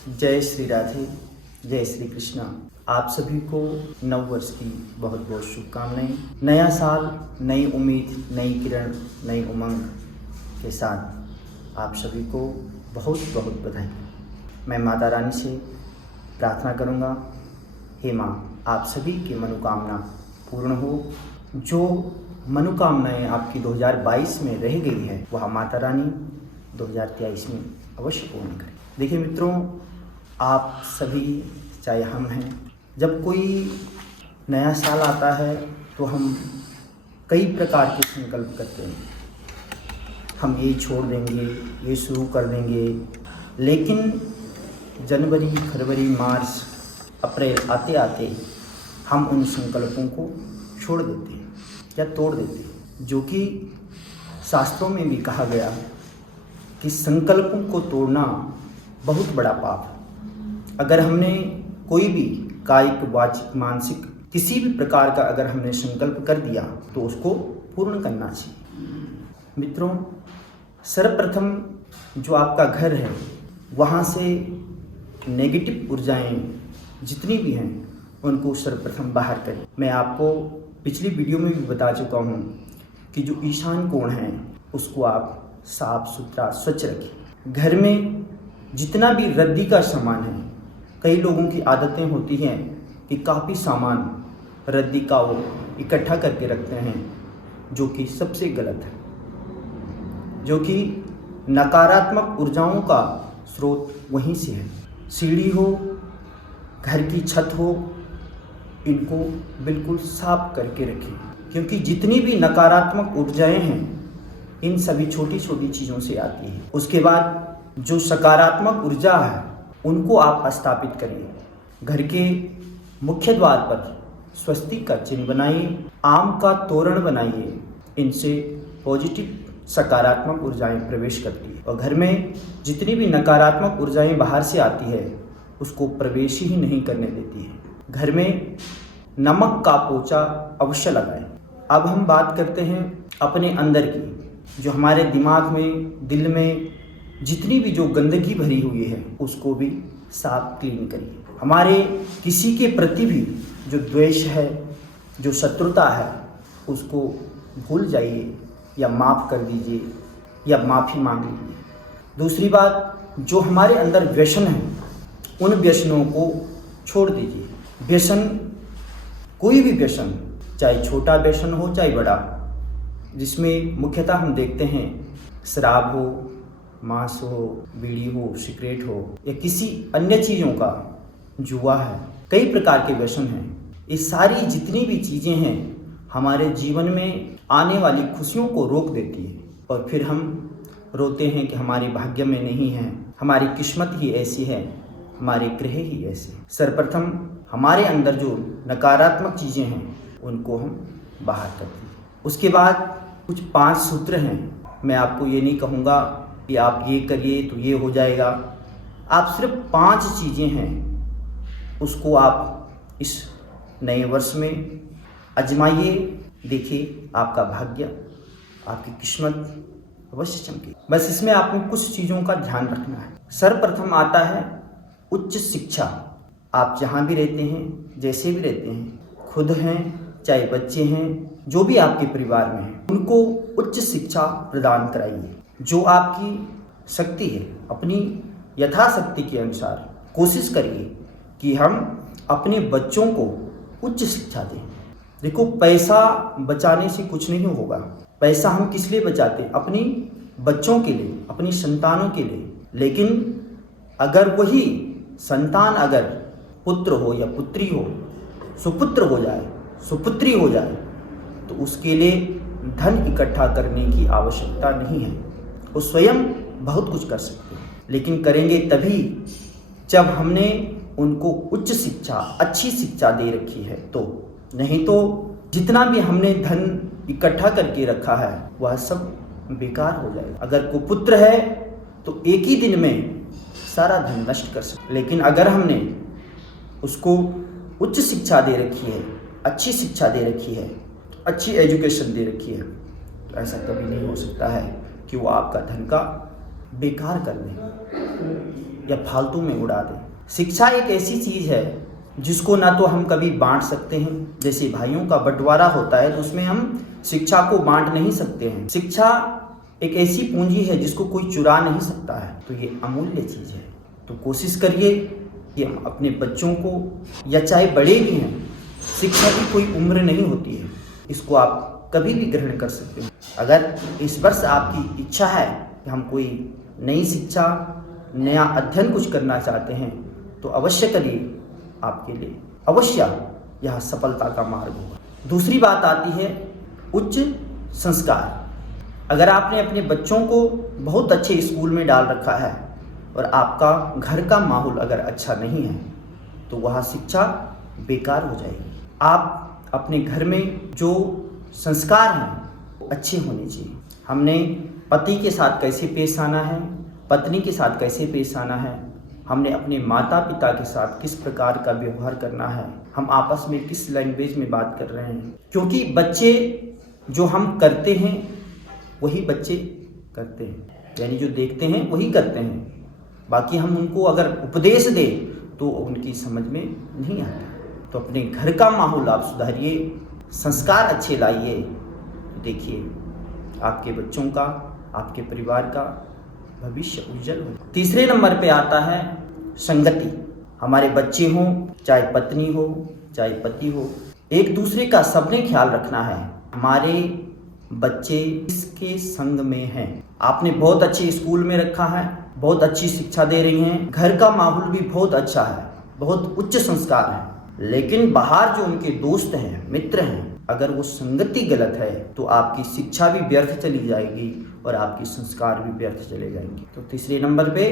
जय श्री राधे, जय श्री कृष्णा। आप सभी को नव वर्ष की बहुत बहुत शुभकामनाएं। नया साल, नई उम्मीद, नई किरण, नई उमंग के साथ आप सभी को बहुत बहुत बधाई। मैं माता रानी से प्रार्थना करूंगा, हे माँ, आप सभी की मनोकामना पूर्ण हो। जो मनोकामनाएं आपकी 2022 में रह गई है वह माता रानी 2023 में अवश्य पूर्ण करें। देखिए मित्रों, आप सभी चाहे हम हैं, जब कोई नया साल आता है तो हम कई प्रकार के संकल्प करते हैं। हम ये छोड़ देंगे, ये शुरू कर देंगे, लेकिन जनवरी, फरवरी, मार्च, अप्रैल आते आते हम उन संकल्पों को छोड़ देते हैं या तोड़ देते हैं, जो कि शास्त्रों में भी कहा गया कि संकल्पों को तोड़ना बहुत बड़ा पाप है। अगर हमने कोई भी कायिक, वाचिक, मानसिक किसी भी प्रकार का अगर हमने संकल्प कर दिया तो उसको पूर्ण करना चाहिए। मित्रों, सर्वप्रथम जो आपका घर है वहाँ से नेगेटिव ऊर्जाएं जितनी भी हैं उनको सर्वप्रथम बाहर करें। मैं आपको पिछली वीडियो में भी बता चुका हूँ कि जो ईशान कोण है उसको आप साफ सुथरा स्वच्छ रखें। घर में जितना भी रद्दी का सामान है, कई लोगों की आदतें होती हैं कि काफ़ी सामान रद्दी का वो इकट्ठा करके रखते हैं, जो कि सबसे गलत है, जो कि नकारात्मक ऊर्जाओं का स्रोत वहीं से है। सीढ़ी हो, घर की छत हो, इनको बिल्कुल साफ करके रखें, क्योंकि जितनी भी नकारात्मक ऊर्जाएं हैं इन सभी छोटी छोटी चीज़ों से आती है। उसके बाद जो सकारात्मक ऊर्जा है उनको आप स्थापित करिए। घर के मुख्य द्वार पर स्वस्तिक का चिन्ह बनाइए, आम का तोरण बनाइए। इनसे पॉजिटिव सकारात्मक ऊर्जाएं प्रवेश करती है और घर में जितनी भी नकारात्मक ऊर्जाएं बाहर से आती है उसको प्रवेश ही नहीं करने देती है। घर में नमक का पोछा अवश्य लगाएं। अब हम बात करते हैं अपने अंदर की। जो हमारे दिमाग में, दिल में जितनी भी जो गंदगी भरी हुई है उसको भी साफ क्लीन करिए। हमारे किसी के प्रति भी जो द्वेष है, जो शत्रुता है, उसको भूल जाइए या माफ़ कर दीजिए या माफ़ी मांग लीजिए। दूसरी बात, जो हमारे अंदर व्यसन है उन व्यसनों को छोड़ दीजिए। व्यसन, कोई भी व्यसन, चाहे छोटा व्यसन हो चाहे बड़ा, जिसमें मुख्यतः हम देखते हैं शराब हो, मांस हो, बीड़ी हो, सिगरेट हो या किसी अन्य चीज़ों का, जुआ है, कई प्रकार के व्यसन हैं। ये सारी जितनी भी चीज़ें हैं हमारे जीवन में आने वाली खुशियों को रोक देती है और फिर हम रोते हैं कि हमारे भाग्य में नहीं है, हमारी किस्मत ही ऐसी है, हमारे ग्रह ही ऐसे। सर्वप्रथम हमारे अंदर जो नकारात्मक चीज़ें हैं उनको हम बाहर करते हैं। उसके बाद कुछ 5 सूत्र हैं। मैं आपको ये नहीं कहूँगा कि आप ये करिए तो ये हो जाएगा। आप सिर्फ 5 चीज़ें हैं, उसको आप इस नए वर्ष में आजमाइए। देखिए आपका भाग्य, आपकी किस्मत अवश्य चमके। बस इसमें आपको कुछ चीज़ों का ध्यान रखना है। सर्वप्रथम आता है उच्च शिक्षा। आप जहाँ भी रहते हैं, जैसे भी रहते हैं, खुद हैं चाहे बच्चे हैं, जो भी आपके परिवार में हैं, उनको उच्च शिक्षा प्रदान कराइए। जो आपकी शक्ति है, अपनी यथाशक्ति के अनुसार कोशिश करिए कि हम अपने बच्चों को उच्च शिक्षा दें। देखो, पैसा बचाने से कुछ नहीं होगा। पैसा हम किस लिए बचाते हैं? अपनी बच्चों के लिए, अपनी संतानों के लिए। लेकिन अगर वही संतान अगर पुत्र हो या पुत्री हो, सुपुत्र हो जाए, सुपुत्री हो जाए, तो उसके लिए धन इकट्ठा करने की आवश्यकता नहीं है। वो स्वयं बहुत कुछ कर सकते हैं, लेकिन करेंगे तभी जब हमने उनको उच्च शिक्षा, अच्छी शिक्षा दे रखी है। तो नहीं तो जितना भी हमने धन इकट्ठा करके रखा है वह सब बेकार हो जाएगा। अगर कुपुत्र है तो एक ही दिन में सारा धन नष्ट कर सकते, लेकिन अगर हमने उसको उच्च शिक्षा दे रखी है, अच्छी शिक्षा दे रखी है, अच्छी एजुकेशन दे रखी है, तो ऐसा कभी नहीं हो सकता है कि वो आपका धन का बेकार कर दें। या फालतू में उड़ा दें। शिक्षा एक ऐसी चीज़ है जिसको ना तो हम कभी बांट सकते हैं, जैसे भाइयों का बंटवारा होता है तो उसमें हम शिक्षा को बांट नहीं सकते हैं। शिक्षा एक ऐसी पूंजी है जिसको कोई चुरा नहीं सकता है, तो ये अमूल्य चीज़ है। तो कोशिश करिए कि हम अपने बच्चों को, या चाहे बड़े भी हैं, शिक्षा की कोई उम्र नहीं होती है, इसको आप कभी भी ग्रहण कर सकते हैं। अगर इस वर्ष आपकी इच्छा है कि हम कोई नई शिक्षा, नया अध्ययन कुछ करना चाहते हैं तो अवश्य करिए, आपके लिए अवश्य यह सफलता का मार्ग होगा। दूसरी बात आती है उच्च संस्कार। अगर आपने अपने बच्चों को बहुत अच्छे स्कूल में डाल रखा है और आपका घर का माहौल अगर अच्छा नहीं है तो वह शिक्षा बेकार हो जाएगी। आप अपने घर में जो संस्कार हैं अच्छे होने चाहिए। हमने पति के साथ कैसे पेश आना है, पत्नी के साथ कैसे पेश आना है, हमने अपने माता पिता के साथ किस प्रकार का व्यवहार करना है, हम आपस में किस लैंग्वेज में बात कर रहे हैं। क्योंकि बच्चे जो हम करते हैं वही बच्चे करते हैं, यानी जो देखते हैं वही करते हैं। बाकी हम उनको अगर उपदेश दें तो उनकी समझ में नहीं आता। तो अपने घर का माहौल आप सुधारिए, संस्कार अच्छे लाइए, देखिए आपके बच्चों का, आपके परिवार का भविष्य उज्जवल हो। तीसरे नंबर पे आता है संगति। हमारे बच्चे हों, चाहे पत्नी हो, चाहे पति हो, एक दूसरे का सबने ख्याल रखना है। हमारे बच्चे किसके संग में हैं। आपने बहुत अच्छे स्कूल में रखा है, बहुत अच्छी शिक्षा दे रही हैं, घर का माहौल भी बहुत अच्छा है, बहुत उच्च संस्कार है, लेकिन बाहर जो उनके दोस्त हैं, मित्र हैं, अगर वो संगति गलत है तो आपकी शिक्षा भी व्यर्थ चली जाएगी और आपकी संस्कार भी व्यर्थ चले जाएंगे। तो तीसरे नंबर पे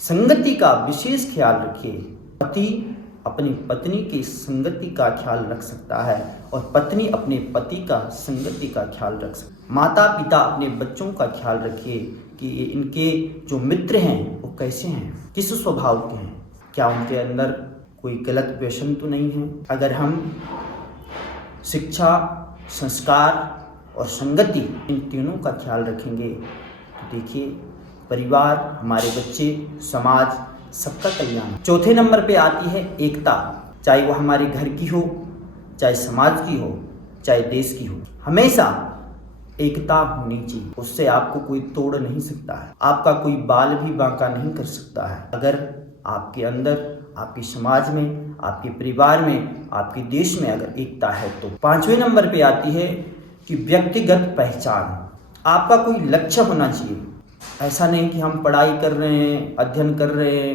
संगति का विशेष ख्याल रखिए। पति अपनी पत्नी की संगति का ख्याल रख सकता है और पत्नी अपने पति का संगति का ख्याल रख सकती है। माता पिता अपने बच्चों का ख्याल रखिए कि इनके जो मित्र हैं वो कैसे हैं, किस स्वभाव के हैं, क्या उनके अंदर कोई गलत व्यसन तो नहीं है। अगर हम शिक्षा, संस्कार और संगति, इन तीनों का ख्याल रखेंगे तो देखिए परिवार, हमारे बच्चे, समाज, सबका कल्याण। चौथे नंबर पे आती है एकता। चाहे वो हमारे घर की हो, चाहे समाज की हो, चाहे देश की हो, हमेशा एकता होनी चाहिए। उससे आपको कोई तोड़ नहीं सकता है, आपका कोई बाल भी बांका नहीं कर सकता है। अगर आपके अंदर, आपके समाज में, आपके परिवार में, आपके देश में अगर एकता है तो। पांचवें नंबर पे आती है कि व्यक्तिगत पहचान। आपका कोई लक्ष्य होना चाहिए। ऐसा नहीं कि हम पढ़ाई कर रहे हैं, अध्ययन कर रहे हैं,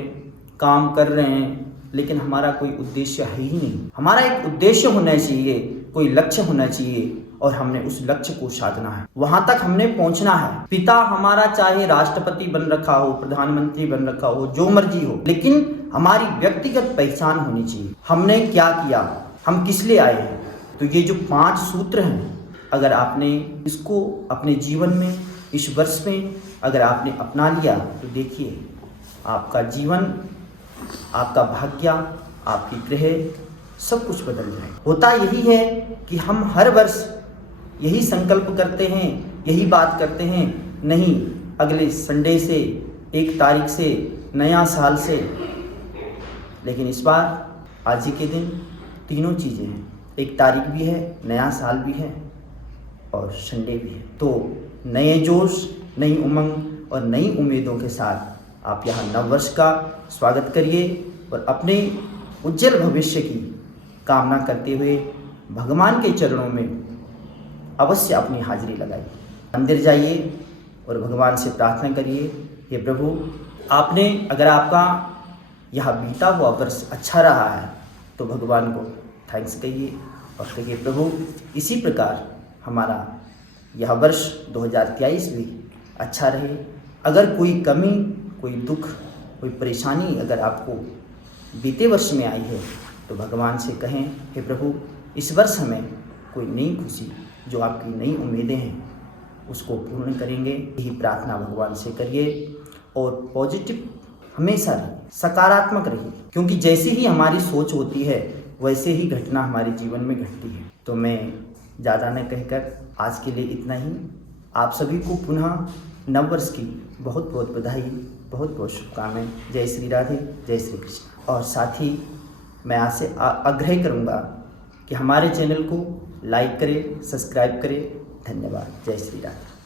काम कर रहे हैं, लेकिन हमारा कोई उद्देश्य है ही नहीं। हमारा एक उद्देश्य होना चाहिए, कोई लक्ष्य होना चाहिए और हमने उस लक्ष्य को साधना है, वहां तक हमने पहुंचना है। पिता हमारा चाहे राष्ट्रपति बन रखा हो, प्रधानमंत्री बन रखा हो, जो मर्जी हो, लेकिन हमारी व्यक्तिगत पहचान होनी चाहिए। हमने क्या किया, हम किस लिए आए हैं। तो ये जो 5 सूत्र हैं, अगर आपने इसको अपने जीवन में इस वर्ष में अगर आपने अपना लिया तो देखिए आपका जीवन, आपका भाग्य, आपकी ग्रह सब कुछ बदल जाए। होता यही है कि हम हर वर्ष यही संकल्प करते हैं, यही बात करते हैं, नहीं अगले संडे से, 1 तारीख से, नया साल से, लेकिन इस बार आज ही के दिन तीनों चीज़ें हैं। 1 तारीख भी है, नया साल भी है और संडे भी है। तो नए जोश, नई उमंग और नई उम्मीदों के साथ आप यहाँ नववर्ष का स्वागत करिए और अपने उज्जवल भविष्य की कामना करते हुए भगवान के चरणों में अवश्य अपनी हाजिरी लगाइए। मंदिर जाइए और भगवान से प्रार्थना करिए, हे प्रभु, आपने अगर आपका यह बीता हुआ वर्ष अच्छा रहा है तो भगवान को थैंक्स कहिए और कहिए प्रभु इसी प्रकार हमारा यह वर्ष 2023 भी अच्छा रहे। अगर कोई कमी, कोई दुख, कोई परेशानी अगर आपको बीते वर्ष में आई है तो भगवान से कहें, हे प्रभु इस वर्ष हमें कोई नई खुशी, जो आपकी नई उम्मीदें हैं उसको पूर्ण करेंगे। यही प्रार्थना भगवान से करिए और पॉजिटिव हमेशा रहिए, सकारात्मक रहिए, क्योंकि जैसी ही हमारी सोच होती है वैसे ही घटना हमारे जीवन में घटती है। तो मैं ज़्यादा न कहकर आज के लिए इतना ही। आप सभी को पुनः नववर्ष की बहुत बहुत बधाई। बहुत बहुत शुभकामनाएं। जय श्री राधे, जय श्री कृष्ण। और साथ ही मैं आपसे आग्रह करूँगा कि हमारे चैनल को लाइक करें, सब्सक्राइब करें। धन्यवाद। जय श्री राधे।